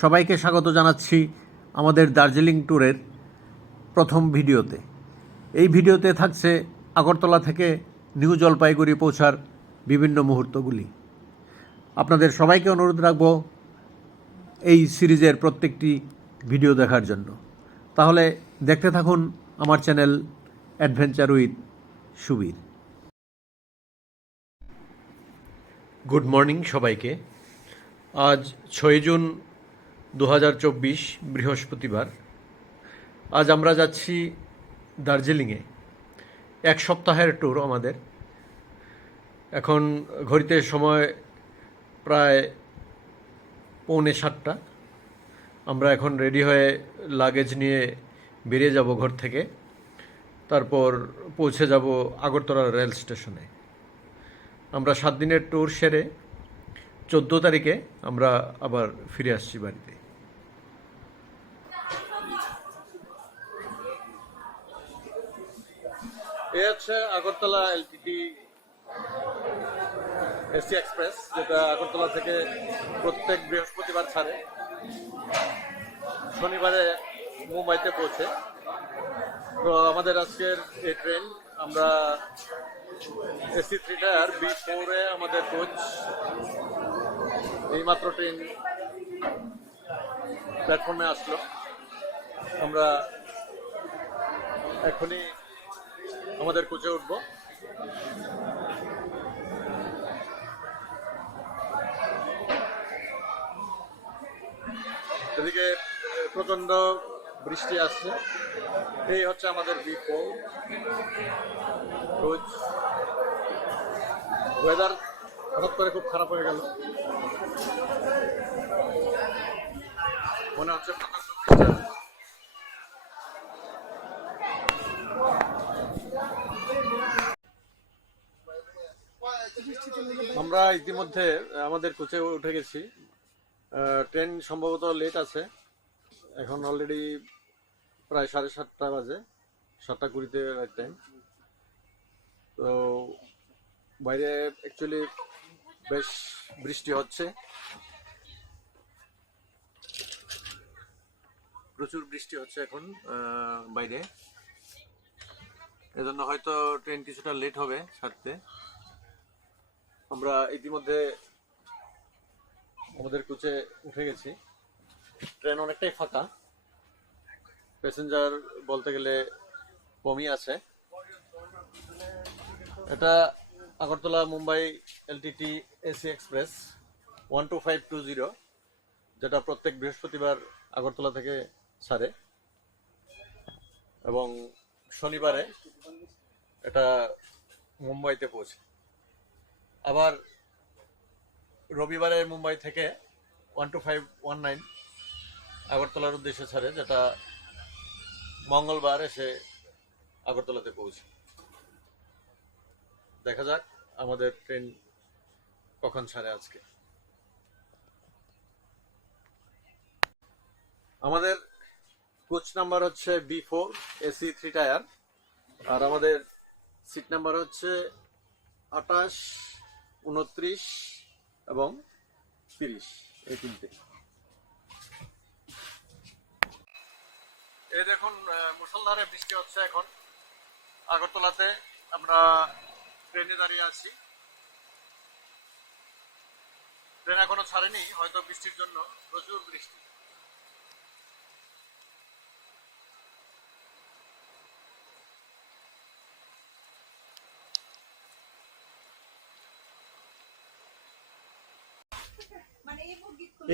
সবাইকে স্বাগত জানাচ্ছি আমাদের দার্জিলিং ট্যুরের প্রথম ভিডিওতে। এই ভিডিওতে থাকছে আগরতলা থেকে নিউ জলপাইগুড়ি পৌঁছার বিভিন্ন মুহূর্তগুলি। আপনাদের সবাইকে অনুরোধ রাখব এই সিরিজের প্রত্যেকটি ভিডিও দেখার জন্য। তাহলে দেখতে থাকুন আমার channel adventure with Subir. Good morning সবাইকে। আজ 6 জুন 2024 বৃহস্পতিবার। আজ আমরা যাচ্ছি দার্জিলিংয়ে। এক সপ্তাহের ট্যুর আমাদের। এখন ঘড়িতে সময় প্রায় 6:45। আমরা এখন রেডি হয়ে লাগেজ নিয়ে বেরিয়ে যাব ঘর থেকে। তারপর পৌঁছে যাব আগরতলা রেল স্টেশনে। আমরা 7 দিনের ট্যুর সেরে 14 তারিখে আমরা আবার ফিরে আসছি বাড়িতে। এ হচ্ছে আগরতলা এলটিটি এসি এক্সপ্রেস, যেটা আগরতলা থেকে প্রত্যেক বৃহস্পতিবার ছাড়ে, শনিবারে মুম্বাইতে পৌঁছে। তো আমাদের আজকের এই ট্রেন, আমরা এসি 3 টায়ার B4-এ আমাদের কোচ। এইমাত্র ট্রেন প্ল্যাটফর্মে আসলো। আমরা এখনই আমাদের কোচে উঠব। এদিকে প্রচন্ড বৃষ্টি আসছে। এই হচ্ছে আমাদের B4 কোচ। ওয়েদার হঠাৎ করে খুব খারাপ হয়ে গেল, মনে হচ্ছে প্রচন্ড বৃষ্টি আসছে। আমরা ইতিমধ্যে আমাদের কোচে উঠে গেছি। ট্রেন সম্ভবত লেট আছে, এখন অলরেডি প্রায় 7:30 বাজে, 7:20 রাইট টাইম। তো বাইরে অ্যাকচুয়ালি বেশ বৃষ্টি হচ্ছে, প্রচুর বৃষ্টি হচ্ছে এখন বাইরে। এজন্য হয়তো ট্রেন কিছুটা লেট হবে ছাড়তে। আমরা ইতিমধ্যে আমাদের কোচে উঠে গেছি। ট্রেন অনেকটাই ফাঁকা, প্যাসেঞ্জার বলতে গেলে কমই আছে। এটা Agartala Mumbai LTT AC express 12520, যেটা প্রত্যেক বৃহস্পতিবার আগরতলা থেকে ছাড়ে এবং শনিবারে এটা মুম্বাইতে পৌঁছে। আবার রবিবারে মুম্বাই থেকে 12519 আগরতলার উদ্দেশ্যে ছাড়ে, যেটা মঙ্গলবার এসে আগরতলাতে পৌঁছে। দেখা যাক আমাদের ট্রেন কখন ছাড়ে আজকে। আমাদের কোচ নাম্বার হচ্ছে B4 এসি 3 টায়ার, আর আমাদের সিট নাম্বার হচ্ছে 28, 29 এবং 30, এই তিনটে। এই দেখুন মুষলধারে বৃষ্টি হচ্ছে এখন আগরতলাতে। আমরা ট্রেনে দাঁড়িয়ে আছি। ট্রেন এখনো ছাড়েনি, হয়তো বৃষ্টির জন্য, প্রচুর বৃষ্টি।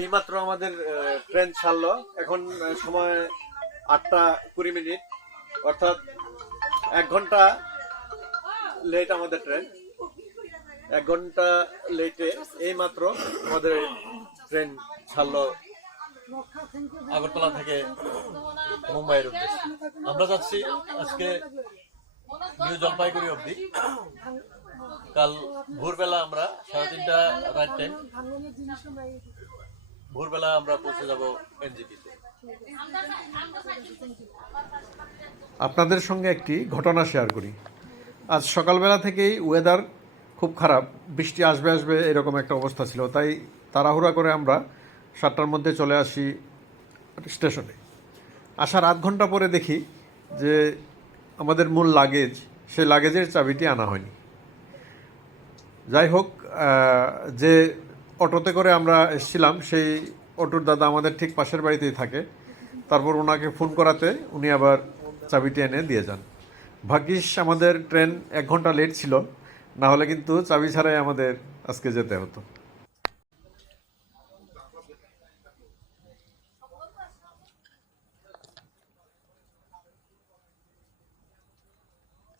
এইমাত্র আমাদের ট্রেন ছাড়লো। এখন সময় 8:20, অর্থাৎ 1 ঘন্টা লেট আমাদের ট্রেন। 1 ঘন্টা লেটে এইমাত্র আমাদের ট্রেন ছাড়লো আগরতলা থেকে মুম্বাইয়ের উদ্দেশ্যে। আমরা যাচ্ছি আজকে নিউ জলপাইগুড়ি অবধি। কাল ভোরবেলা আমরা 3:30 রাইট টাইম, ভোরবেলা আমরা পৌঁছে যাব এনজিপিতে। আপনাদের সঙ্গে একটি ঘটনা শেয়ার করি। আজ সকালবেলা থেকেই ওয়েদার খুব খারাপ, বৃষ্টি আসবে আসবে এরকম একটা অবস্থা ছিল। তাই তাড়াহুড়া করে আমরা 7টার মধ্যে চলে আসি স্টেশনে। আসার আধ ঘন্টা পরে দেখি যে আমাদের মূল লাগেজ, সেই লাগেজের চাবিটি আনা হয়নি। যাই হোক, যে অটোতে করে আমরা এসেছিলাম সেই অটোর দাদা আমাদের ঠিক পাশের বাড়িতেই থাকে। তারপর ওনাকে ফোন করাতে উনি আবার চাবিটি এনে দিয়ে যান। ভাগ্যিস আমাদের ট্রেন 1 ঘন্টা লেট ছিল, না হলে কিন্তু চাবি ছাড়াই আমাদের আজকে যেতে হতো।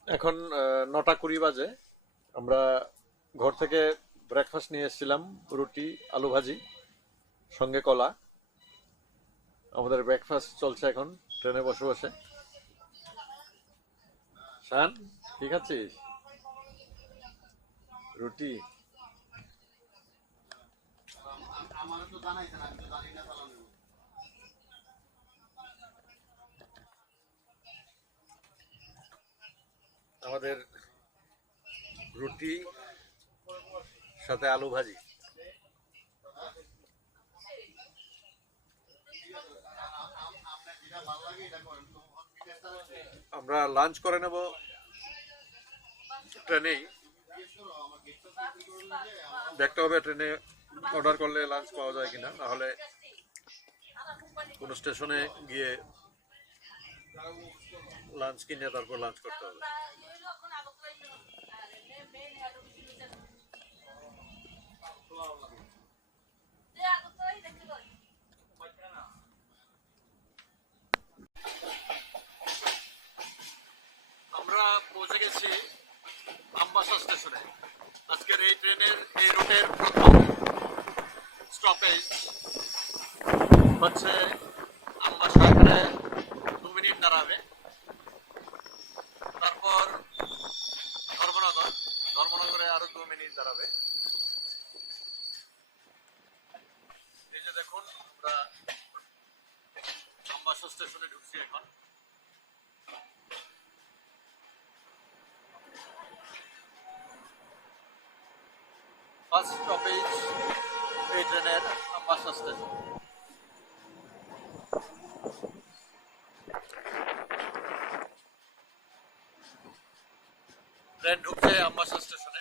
এখন 9:20 বাজে। আমরা ঘর থেকে ব্রেকফাস্ট নিয়ে এসেছিলাম, রুটি আলু ভাজি সঙ্গে কলা। আমাদের ব্রেকফাস্ট চলছে এখন ট্রেনে বসে বসে। শান, কি খাচ্ছিস? রুটি। আমাদের রুটি সাথে আলু ভাজি। আমরা লাঞ্চ করে নেব ট্রেনেই। দেখতে হবে ট্রেনে অর্ডার করলে লাঞ্চ পাওয়া যায় কিনা, নাহলে কোনো স্টেশনে গিয়ে লাঞ্চ কিনে তারপর লাঞ্চ করতে হবে। আমরা পৌঁছে গেছি আমবাসা স্টেশনে। আজকের এই ট্রেনের এই রুটের প্রথম স্টপেজ হচ্ছে আমবাসা। এখানে 2 মিনিট দাঁড়াবে, তারপর ধর্মনগরে আরো 2 মিনিট দাঁড়াবে। এই যে দেখুন, আমরা আমবাসা স্টেশনে ঢুকছি এখন। ফার্স্ট স্টপেজ এই ট্রেনের আমবাসা স্টেশন। ট্রেন ঢুকছে আমবাসা স্টেশনে।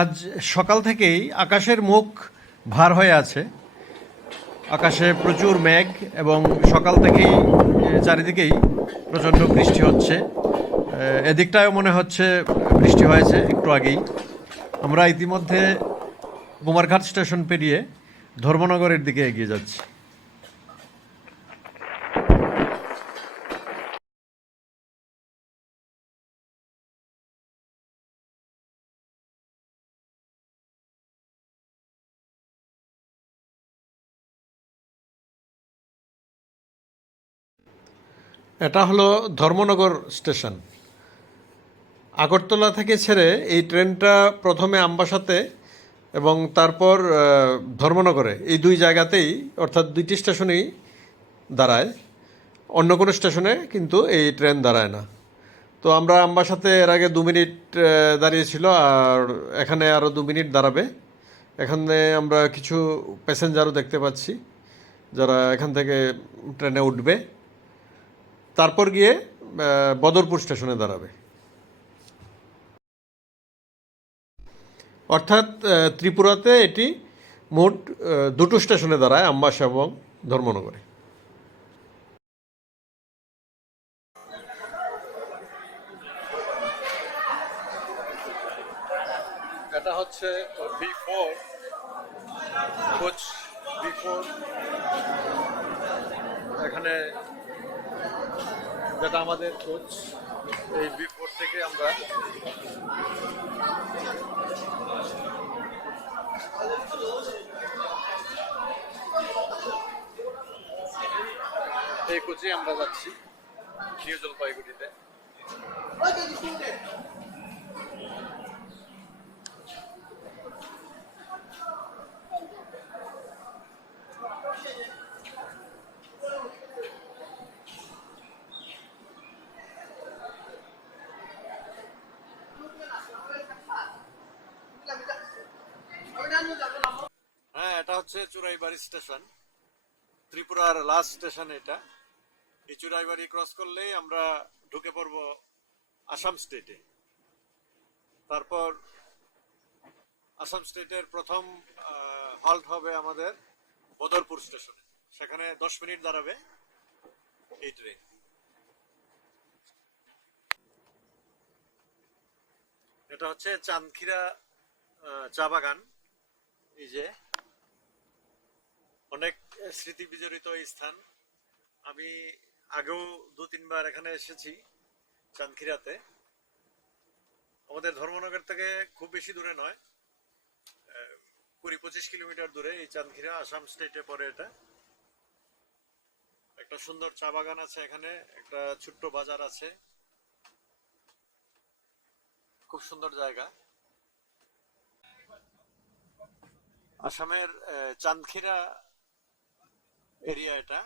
আজ সকাল থেকেই আকাশের মুখ ভার হয়ে আছে। আকাশে প্রচুর মেঘ এবং সকাল থেকেই চারিদিকেই প্রচণ্ড বৃষ্টি হচ্ছে। এদিকটাও মনে হচ্ছে বৃষ্টি হয়েছে একটু আগেই। আমরা ইতিমধ্যে কুমারঘাট স্টেশন পেরিয়ে ধর্মনগরের দিকে এগিয়ে যাচ্ছি। এটা হলো ধর্মনগর স্টেশন। আগরতলা থেকে ছেড়ে এই ট্রেনটা প্রথমে আমবাসাতে এবং তারপর ধর্মনগরে, এই 2 জায়গাতেই, অর্থাৎ 2টি স্টেশনেই দাঁড়ায়। অন্য কোনো স্টেশনে কিন্তু এই ট্রেন দাঁড়ায় না। তো আমরা আমবাসাতে এর আগে 2 মিনিট দাঁড়িয়েছিল, আর এখানে আরও 2 মিনিট দাঁড়াবে। এখানে আমরা কিছু প্যাসেঞ্জারও দেখতে পাচ্ছি যারা এখান থেকে ট্রেনে উঠবে, তারপর গিয়ে বদরপুর স্টেশনে দাঁড়াবে। অর্থাৎ ত্রিপুরাতে এটি মোট 2টো স্টেশনে দাঁড়ায়, আমবাসা এবং ধর্মনগরে। এটা হচ্ছে B4, কোচ B4। এখানে যেটা আমাদের কোচ। এই বিফোর থেকে আমরা এই কোচে আমরা যাচ্ছি নিউ জলপাইগুড়িতে। হ্যাঁ, এটা হচ্ছে চুরাইবাড়ি স্টেশন, ত্রিপুরার লাস্ট স্টেশন এটা। এই চুরাইবাড়ি ক্রস করলেই আমরা ঢুকে পড়ব আসাম স্টেটে। তারপর আসাম স্টেটের প্রথম হল্ট হবে আমাদের বদরপুর স্টেশনে। সেখানে 10 মিনিট দাঁড়াবে এই ট্রেন। এটা হচ্ছে চাঁদখিরা চা বাগান। এই যে অনেক স্মৃতি বিজড়িত এই স্থান। আমি আগেও 2-3 বার এখানে এসেছি চাঁদখিরাতে। আমাদের ধর্মনগর থেকে খুব বেশি দূরে নয়, 20-25 কিলোমিটার দূরে এই চাঁদখিরা, আসাম স্টেটে পড়ে এটা। একটা সুন্দর চা বাগান আছে এখানে, একটা ছোট্ট বাজার আছে, খুব সুন্দর জায়গা। আসামের চাঁদখিরা এরিয়া এটা।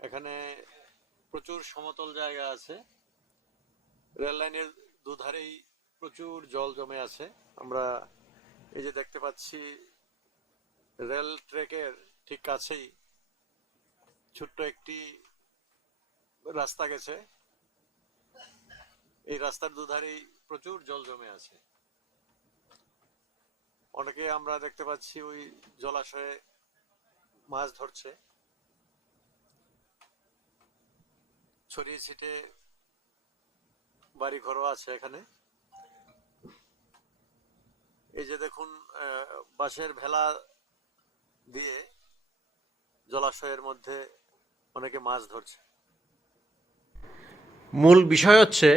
এখানে প্রচুর সমতল জায়গা আছে, রেল লাইনের দুধারেই প্রচুর জল জমে আছে। আমরা এই যে দেখতে পাচ্ছি রেল ট্র্যাকের ঠিক কাছেই ছোট্ট একটি রাস্তা গেছে। এই রাস্তার দুধারেই প্রচুর জল জমে আছে। অনেকে আমরা দেখতে পাচ্ছি ওই জলাশয়ে মাছ ধরছে। ছড়িয়ে ছিটে বাড়ি ঘরও আছে এখানে। এই যে দেখুন, বাঁশের ভেলা দিয়ে জলাশয়ের মধ্যে অনেকে মাছ ধরছে। মূল বিষয় হচ্ছে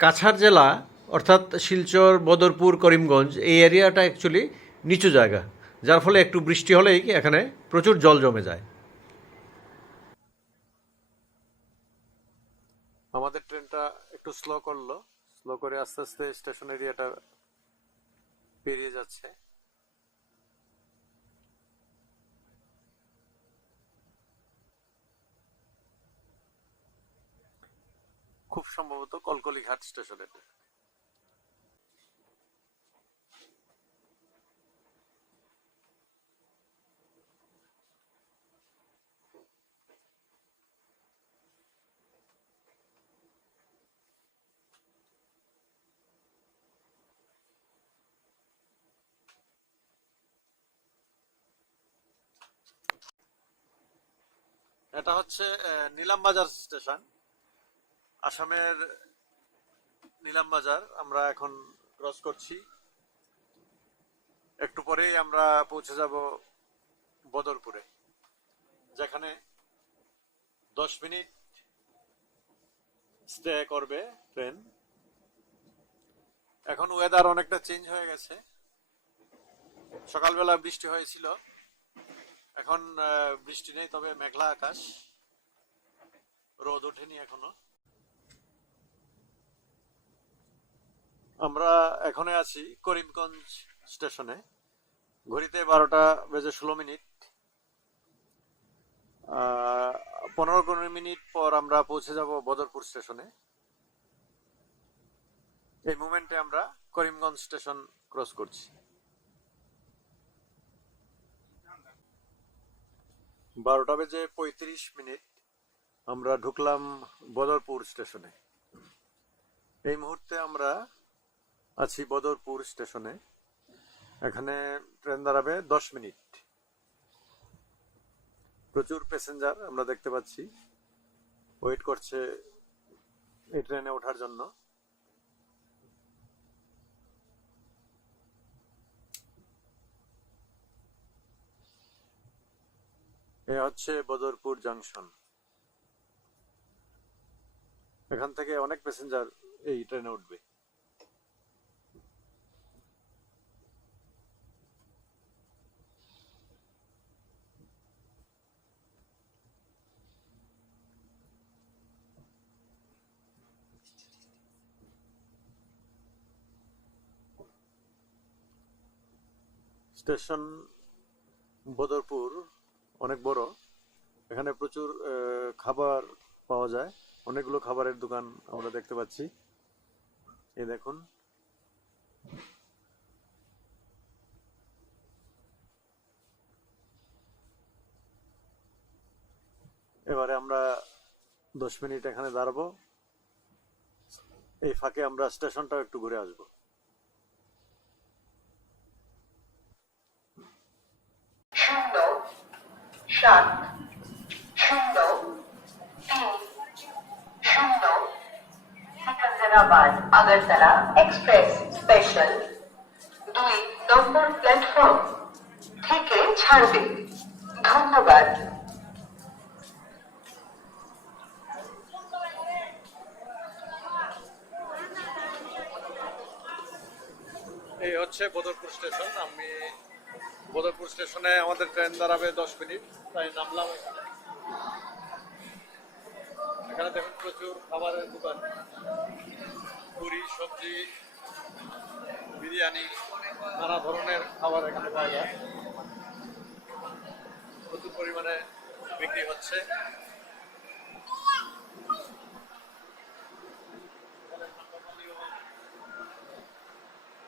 কাছাড় জেলা অর্থাৎ শিলচর, বদরপুর, করিমগঞ্জ এই এরিয়াটা অ্যাকচুয়ালি নিচু জায়গা, যার ফলে একটু বৃষ্টি হলেই এখানে প্রচুর জল জমে যায়। আমাদের ট্রেনটা একটু স্লো করলো, স্লো করে আস্তে আস্তে স্টেশন এরিয়াটা পেরিয়ে যাচ্ছে। খুব সম্ভবত কলকলিঘাট স্টেশন এটা। এটা হচ্ছে নিলামবাজার স্টেশন, আসামের নিলামবাজার। আমরা এখন ক্রস করছি, একটু পরেই আমরা পৌঁছে যাব বদরপুরে, যেখানে 10 মিনিট স্টে করবে ট্রেন। এখন ওয়েদার অনেকটা চেঞ্জ হয়ে গেছে। সকালবেলা বৃষ্টি হয়েছিল, এখন বৃষ্টি নেই, তবে মেঘলা আকাশ, রোদ ওঠেনি এখনো। আমরা এখন আছি করিমগঞ্জ স্টেশনে। ঘড়িতে 12:16। 15-20 মিনিট পর আমরা পৌঁছে যাব বদরপুর স্টেশনে। এই মুমেন্টে আমরা করিমগঞ্জ স্টেশন ক্রস করছি। 12:35 আমরা ঢুকলাম বদরপুর স্টেশনে। এই মুহূর্তে আমরা আছি বদরপুর স্টেশনে। এখানে ট্রেন দাঁড়াবে 10 মিনিট। প্রচুর প্যাসেঞ্জার আমরা দেখতে পাচ্ছি, ওয়েট করছে এই ট্রেনে ওঠার জন্য। এ হচ্ছে বদরপুর জংশন। এখান থেকে অনেক প্যাসেঞ্জার এই ট্রেনে উঠবে। স্টেশন বদরপুর অনেক বড়, এখানে প্রচুর খাবার পাওয়া যায়, অনেকগুলো খাবারের দোকান আমরা দেখতে পাচ্ছি। এই দেখুন, এবারে আমরা 10 মিনিট এখানে দাঁড়াবো, এই ফাঁকে আমরা স্টেশনটাও একটু ঘুরে আসবো। সাত শূন্য তিন শূন্য সিকন্দরাবাদ আগরতলা এক্সপ্রেস স্পেশাল 2 নম্বর প্ল্যাটফর্ম থেকে ছাড়বে। ধন্যবাদ। এই হচ্ছে বদরপুর স্টেশন। আমি বদরপুর স্টেশনে আমাদের ট্রেন দাঁড়াবে 10 মিনিট, তাই নামলাম এখানে। এখানে দেখুন প্রচুর খাবারের দোকান, পুরি, সবজি, বিরিয়ানি, নানা ধরনের খাবার এখানে পাওয়া যায়, প্রচুর পরিমাণে বিক্রি হচ্ছে।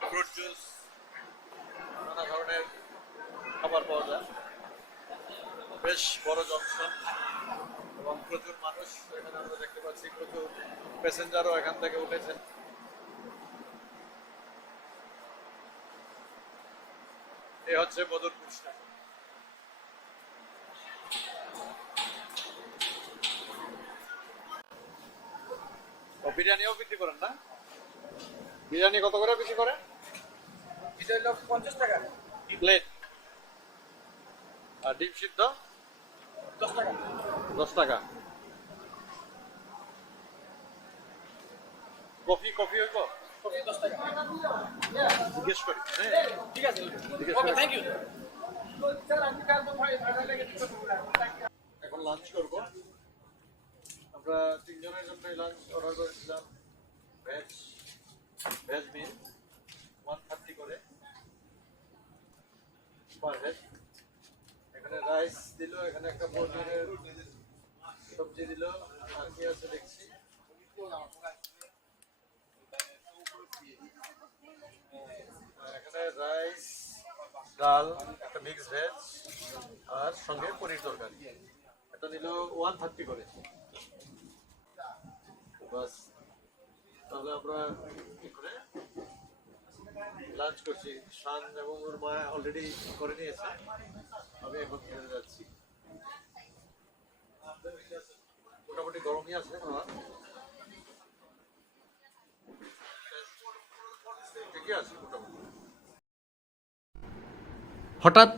ফ্রুট জুস, নানা ধরনের খাবার পাওয়া যায়। বেশ বড় জংশন এবং প্রচুর মানুষ এখানে আমরা দেখতে পাচ্ছি, প্রচুর প্যাসেঞ্জারও এখান থেকে উঠেছেন। এই হচ্ছে বদরপুর স্টেশন। বিরিয়ানিও বিক্রি করেন না? বিরিয়ানি কত করে বিক্রি করে? এটা হলো 50 টাকা প্লেট। আর ডিম সিদ্ধ 10 টাকা। 10 টাকা। কফি হইব? কফি 10 টাকা। জিজ্ঞেস করি। ঠিক আছে, জিজ্ঞেস ওকে, করি। Thank you. এখন লাঞ্চ করব। আমরা 3 জনের জন্য লাঞ্চ অর্ডার করেছিলাম। ভেজ মিল 130 করে পার হেড। এখানে রাইস দিল, এখানে একটা পনিরের সবজি দিল, আর কি আছে দেখছি। এখানে রাইস, ডাল, একটা মিক্স ভেজ আর সঙ্গে পনির তরকারি। এটা নিল 130 করে। বাস, তাহলে আমরা কি করে লাঞ্চ করছি। শান এবং ওর মা অলরেডি করে নিয়েছে, আমি এখন খেতে যাচ্ছি। মোটামুটি গরমই আছে, ঠিকই আছে মোটামুটি। হঠাৎ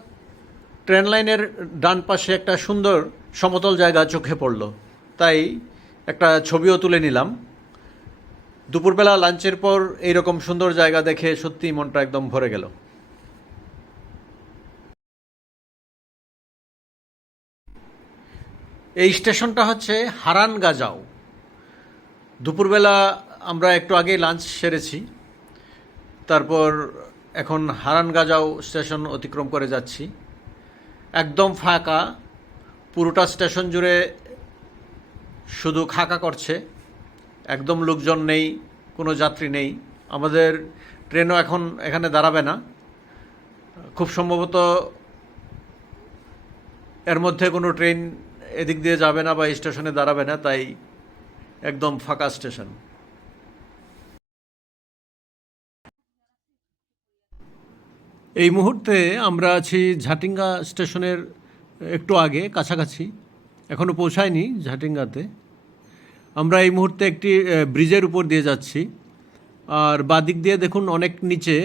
ট্রেন লাইনের ডান পাশে একটা সুন্দর সমতল জায়গা চোখে পড়ল, তাই একটা ছবিও তুলে নিলাম। দুপুরবেলা লাঞ্চের পর এইরকম সুন্দর জায়গা দেখে সত্যি মনটা একদম ভরে গেল। এই স্টেশনটা হচ্ছে হারানগাঁও। দুপুরবেলা আমরা একটু আগে লাঞ্চ সেরেছি, তারপর এখন হারানগাঁও স্টেশন অতিক্রম করে যাচ্ছি। একদম ফাঁকা, পুরোটা স্টেশন জুড়ে শুধু খাকা করছে, একদম লোকজন নেই, কোনো যাত্রী নেই। আমাদের ট্রেনও এখন এখানে দাঁড়াবে না, খুব সম্ভবত এর মধ্যে কোনো ট্রেন এদিক দিয়ে যাবে না বা স্টেশনে দাঁড়াবে না, তাই একদম ফাঁকা স্টেশন। এই মুহূর্তে আমরা আছি ঝাটিঙ্গা স্টেশনের একটু আগে, কাছাকাছি, এখনও পৌঁছায়নি ঝাটিঙ্গাতে। আমরা এই মুহূর্তে একটি ব্রিজের উপর দিয়ে যাচ্ছি, আর বাদিক দিয়ে দেখুন অনেক নিচে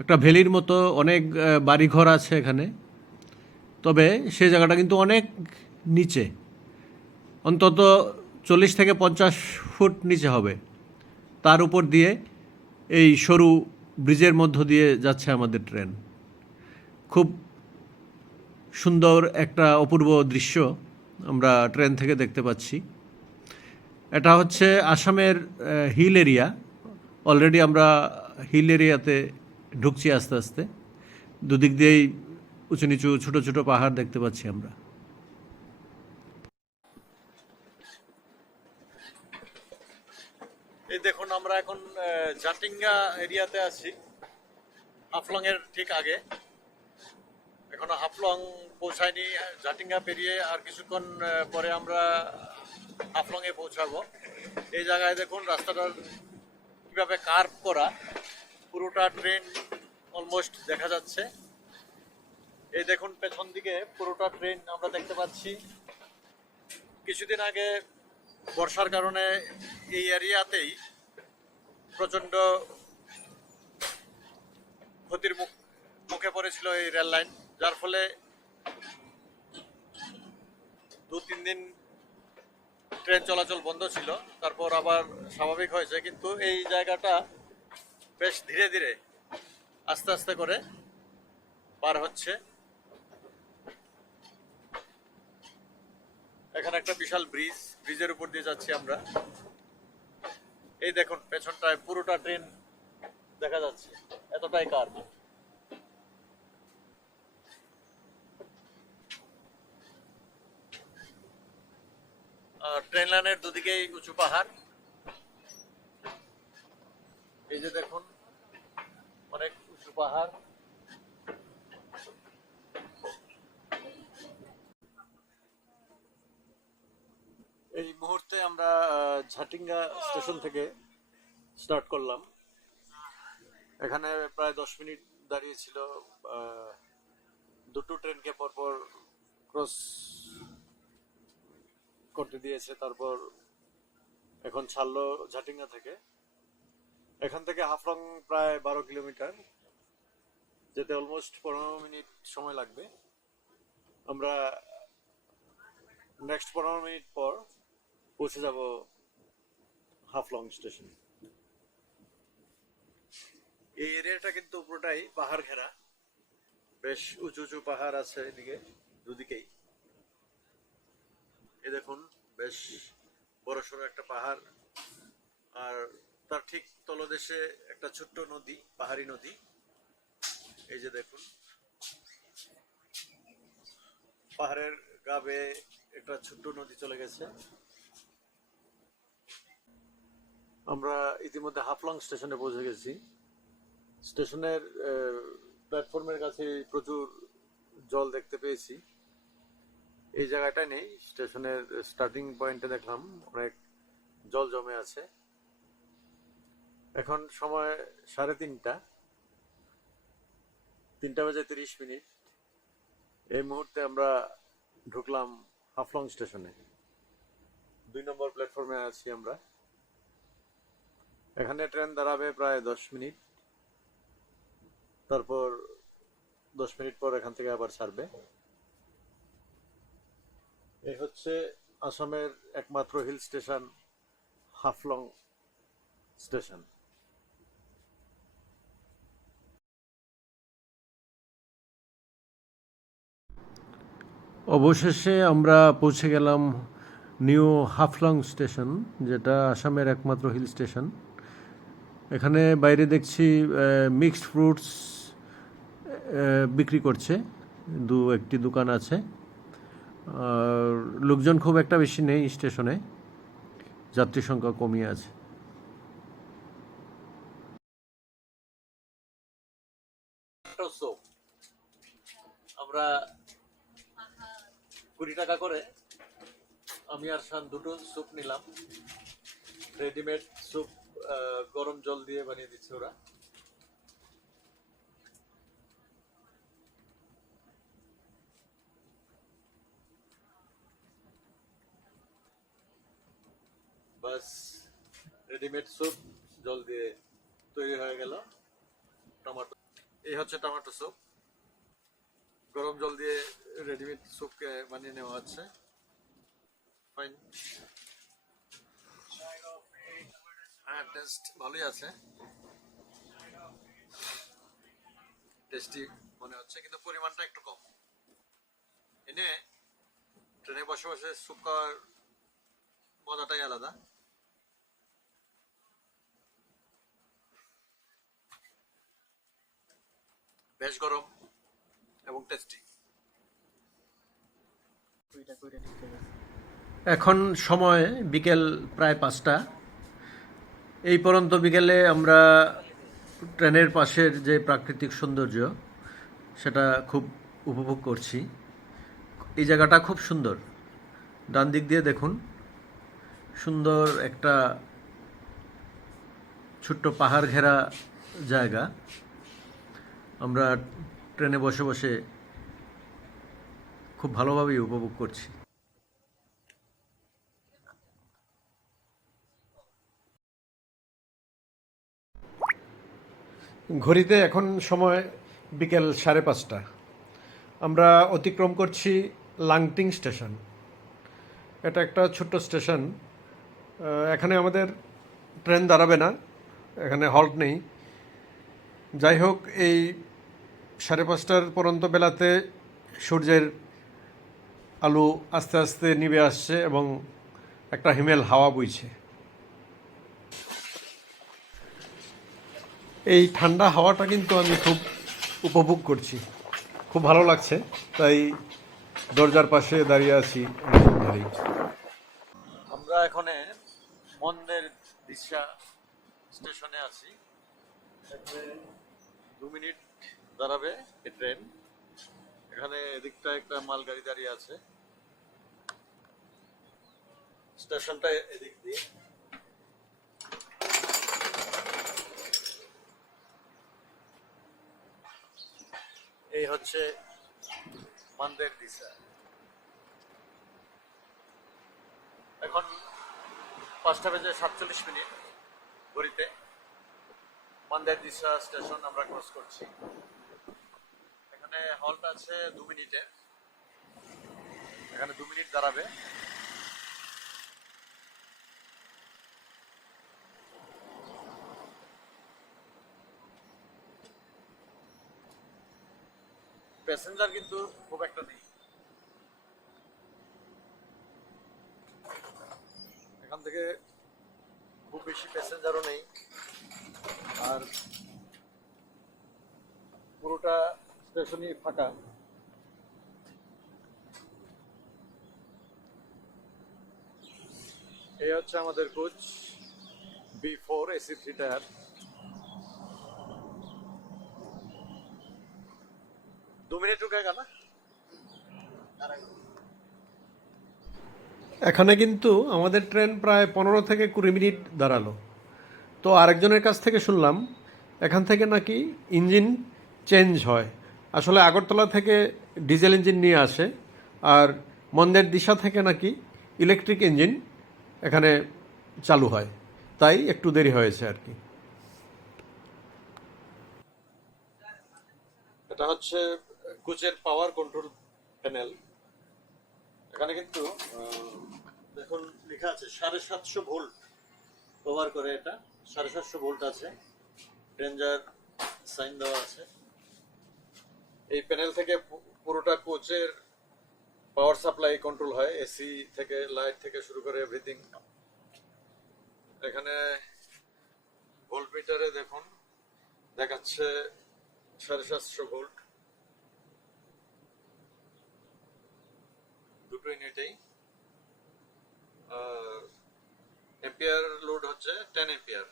একটা ভ্যালির মতো অনেক বাড়িঘর আছে এখানে, তবে সেই জায়গাটা কিন্তু অনেক নিচে, অন্তত 40 থেকে 50 ফুট নিচে হবে। তার উপর দিয়ে এই সরু ব্রিজের মধ্য দিয়ে যাচ্ছে আমাদের ট্রেন। খুব সুন্দর একটা অপূর্ব দৃশ্য আমরা ট্রেন থেকে দেখতে পাচ্ছি। এটা হচ্ছে আসামের হিল এরিয়া। অলরেডি আমরা হিল এরিয়াতে ঢুকছি আস্তে আস্তে। দুদিক দিয়েই উঁচু নিচু ছোট ছোট পাহাড় দেখতে পাচ্ছি আমরা। এই দেখুন, আমরা এখন জাটিঙ্গা এরিয়াতে আছি, হাফলং এর ঠিক আগে। এখনো হাফলং পৌঁছায়নি। জাটিঙ্গা পেরিয়ে আর কিছুক্ষণ পরে আমরা হাফলং এ পৌঁছাবো। এই জায়গায় দেখুন রাস্তাটা কিভাবে কার্ভ করা, পুরোটা ট্রেন অলমোস্ট দেখা যাচ্ছে। এই দেখুন পেছন দিকে পুরোটা ট্রেন আমরা দেখতে পাচ্ছি। কিছুদিন আগে বর্ষার কারণে এই এরিয়াতেই প্রচন্ড ক্ষতির মুখে পড়েছিল এই রেল লাইন, যার ফলে 2-3 দিন ট্রেন চলাচল বন্ধ ছিল। তারপর আবার স্বাভাবিক হয়েছে, কিন্তু এই জায়গাটা বেশ ধীরে ধীরে আস্তে আস্তে করে পার হচ্ছে। এখানে একটা বিশাল ব্রিজের উপর দিয়ে যাচ্ছি আমরা। এই দেখুন পেছনটায় পুরোটা ট্রেন দেখা যাচ্ছে, এতটাই কার্ভ। ট্রেন লাইনের দুদিকেই উঁচু পাহাড়। এই যে দেখুন অনেক উঁচু পাহাড়। এই মুহূর্তে আমরা ঝাটিঙ্গা স্টেশন থেকে স্টার্ট করলাম। এখানে প্রায় 10 মিনিট দাঁড়িয়েছিল। দুটো ট্রেনকে পরপর ক্রস করতে দিয়েছে। তারপর এখন ছাড়লো ঝাটিঙ্গা থেকে। এখান থেকে হাফলং প্রায় 12 কিলোমিটার, যেতে অলমোস্ট 15 মিনিট সময় লাগবে। আমরা নেক্সট 15 মিনিট পর পৌঁছে যাব হাফলং স্টেশন। এই এরিয়াটা কিন্তু পুরোটাই পাহাড় ঘেরা, বেশ উঁচু উঁচু পাহাড় আছে এদিকে দুদিকেই। এই দেখুন বেশ বড়সড় একটা পাহাড়, আর তার ঠিক তলদেশে একটা ছোট্ট নদী, পাহাড়ি নদী। এই যে দেখুন পাহাড়ের গা বেয়ে একটা ছোট্ট নদী চলে গেছে। আমরা ইতিমধ্যে হাফলং স্টেশনে পৌঁছে গেছি। স্টেশনের প্ল্যাটফর্মের কাছে প্রচুর জল দেখতে পেয়েছি। এই জায়গাটা নেই, স্টেশনের স্টার্টিং পয়েন্টে দেখলাম অনেক জল জমে আছে। এখন সময় 3:30, 3:30। এই মুহূর্তে আমরা ঢুকলাম হাফলং স্টেশনে। 2 নম্বর প্ল্যাটফর্মে আছি আমরা। এখানে ট্রেন দাঁড়াবে প্রায় 10 মিনিট, তারপর 10 মিনিট পর এখান থেকে আবার ছাড়বে। এই হচ্ছে আসামের একমাত্র হিল স্টেশন, হাফলং স্টেশন। অবশেষে আমরা পৌঁছে গেলাম নিউ হাফলং স্টেশন, যেটা আসামের একমাত্র হিল স্টেশন। এখানে বাইরে দেখছি মিক্সড ফ্রুটস বিক্রি করছে, একটি দোকান আছে। আর লোকজন খুব একটা বেশি নেই স্টেশনে, যাত্রী সংখ্যা কমই আছে। আমরা 20 টাকা করে আমি আর শান দুটো স্যুপ নিলাম। রেডিমেড স্যুপ, গরম জল দিয়ে বানিয়ে দিচ্ছে ওরা। বাস রেডিমেড স্যুপ জল দিয়ে তৈরি হয়ে গেল। টমেটো, এই হচ্ছে টমেটো স্যুপ। গরম জল দিয়ে রেডিমেড স্যুপকে বানিয়ে নেওয়া হচ্ছে। ফাইন। টেস্ট ভালোই আছে, টেস্টি মনে হচ্ছে, কিন্তু পরিমাণটা একটু কম। এনে ট্রেনে বসে বসে স্যুপ খাওয়ার মজাটাই আলাদা। বেশ গরম এবং টেস্টি। এখন সময় বিকেল প্রায় 5টা। এই পর্যন্ত বিকেলে আমরা ট্রেনের পাশের যে প্রাকৃতিক সৌন্দর্য সেটা খুব উপভোগ করছি। এই জায়গাটা খুব সুন্দর, ডান দিক দিয়ে দেখুন, সুন্দর একটা ছোট্ট পাহাড় ঘেরা জায়গা। আমরা ট্রেনে বসে বসে খুব ভালোভাবেই উপভোগ করছি। ঘড়িতে এখন সময় বিকেল 5:30। আমরা অতিক্রম করছি লাংটিং স্টেশন। এটা একটা ছোট্ট স্টেশন। এখানে আমাদের ট্রেন দাঁড়াবে না, এখানে হল্ট নেই। যাই হোক, এই 5:30 পর্যন্ত বেলাতে সূর্যের আলো আস্তে আস্তে নিভে আসছে এবং একটা হিমেল হাওয়া বইছে। এই ঠান্ডা হাওয়াটা কিন্তু আমি খুব উপভোগ করছি, খুব ভালো লাগছে, তাই দরজার পাশে দাঁড়িয়ে আছি অনেকক্ষণ ধরেই। আমরা এখানে মন্দের দিশা স্টেশনে আছি। 2 মিনিট দাঁড়াবে এই ট্রেন। এখানে এদিকটা একটা মালগাড়ি দাঁড়িয়ে আছে। স্টেশনটা এদিক দিয়ে। এই হচ্ছে মন্দের দিশা। এখন 5:47 ঘড়িতে মন্দের দিশা স্টেশন আমরা ক্রস করছি। এখানে হল্ট আছে 2 মিনিটের। এখানে 2 মিনিট দাঁড়াবে। প্যাসেঞ্জার কিন্তু খুব একটা নেই। এখান থেকে খুব বেশি প্যাসেঞ্জারও নেই, আর পুরোটা স্টেশনই ফাঁকা। এই হচ্ছে আমাদের কোচ B4 AC 3 টায়ার। এখানে কিন্তু আমাদের ট্রেন প্রায় 15 থেকে 20 মিনিট দাঁড়ালো। তো আরেকজনের কাছ থেকে শুনলাম এখান থেকে নাকি ইঞ্জিন চেঞ্জ হয়। আসলে আগরতলা থেকে ডিজেল ইঞ্জিন নিয়ে আসে, আর মন্দের দিশা থেকে নাকি ইলেকট্রিক ইঞ্জিন এখানে চালু হয়, তাই একটু দেরি হয়েছে আর কি। এটা হচ্ছে কোচের পাওয়ার কন্ট্রোল প্যানেল। এখানে কিন্তু দেখুন লেখা আছে 750 ভোল্ট কভার করে। এটা 750 ভোল্ট আছে, ডেঞ্জার সাইন দেওয়া আছে। এই প্যানেল থেকে পুরোটা কোচের পাওয়ার সাপ্লাই কন্ট্রোল হয়, এসি থেকে লাইট থেকে শুরু করে এভরিথিং। এখানে ভোল্ট মিটারে দেখুন দেখাচ্ছে 750 ভোল্ট। দুটো ইউনিটেই এম্পিয়ার লোড হচ্ছে 10 এম্পিয়ার।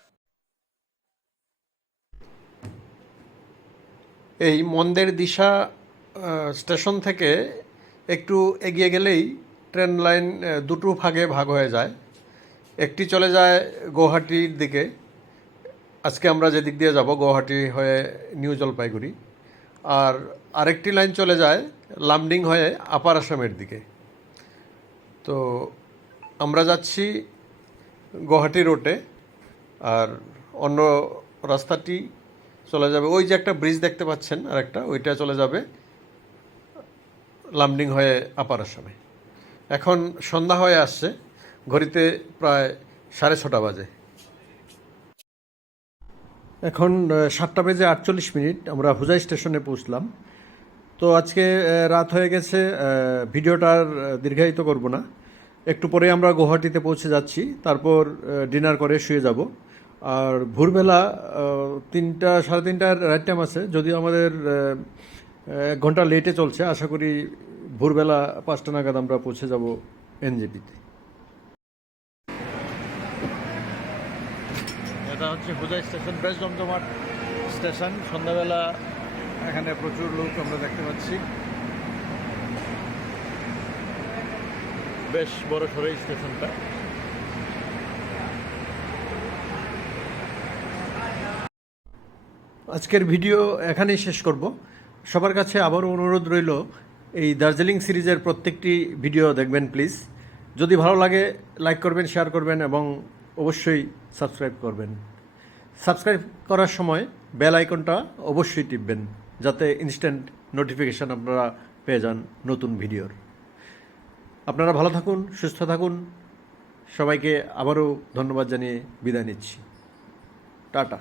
এই মন্দের দিশা স্টেশন থেকে একটু এগিয়ে গেলেই ট্রেন লাইন দুটো ভাগে ভাগ হয়ে যায়। একটি চলে যায় গুয়াহাটির দিকে, আজকে আমরা যে দিক দিয়ে যাব গুয়াহাটি হয়ে নিউ জলপাইগুড়ি, আর আরেকটি লাইন চলে যায় লামডিং হয়ে আপার আসামের দিকে। তো আমরা যাচ্ছি গুয়াহাটি রোডে, আর অন্য রাস্তাটি চলে যাবে ওই যে একটা ব্রিজ দেখতে পাচ্ছেন, আর একটা ওইটা চলে যাবে লামডিং হয়ে আপার আসামে। এখন সন্ধ্যা হয়ে আসছে, ঘড়িতে প্রায় 6:30 বাজে। এখন 7:48 আমরা হুজাই স্টেশনে পৌঁছলাম। তো আজকে রাত হয়ে গেছে, ভিডিওটার দীর্ঘায়িত করব না। একটু পরে আমরা গুয়াহাটিতে পৌঁছে যাচ্ছি, তারপর ডিনার করে শুয়ে যাব। আর ভোরবেলা 3টা সাড়ে 3টার রাইট টাইম আছে, যদিও আমাদের 1 ঘন্টা লেটে চলছে। আশা করি ভোরবেলা 5টা নাগাদ আমরা পৌঁছে যাব এনজেপিতে। এটা হচ্ছে হুজাই স্টেশন, বেশ জমজমাট স্টেশন। সন্ধ্যাবেলা এখানে প্রচুর লোক আমরা দেখতে পাচ্ছি। বেশ বড় সড়ো এই স্টেশনটা। আজকের ভিডিও এখানেই শেষ করব। সবার কাছে আবারও অনুরোধ রইল, এই দার্জিলিং সিরিজের প্রত্যেকটি ভিডিও দেখবেন প্লিজ। যদি ভালো লাগে লাইক করবেন, শেয়ার করবেন এবং অবশ্যই সাবস্ক্রাইব করবেন। সাবস্ক্রাইব করার সময় বেল আইকনটা অবশ্যই টিপবেন, যাতে ইনস্ট্যান্ট নোটিফিকেশান আপনারা পেয়ে যান নতুন ভিডিওর। আপনারা ভালো থাকুন, সুস্থ থাকুন। সবাইকে আবারও ধন্যবাদ জানিয়ে বিদায় নিচ্ছি। টাটা।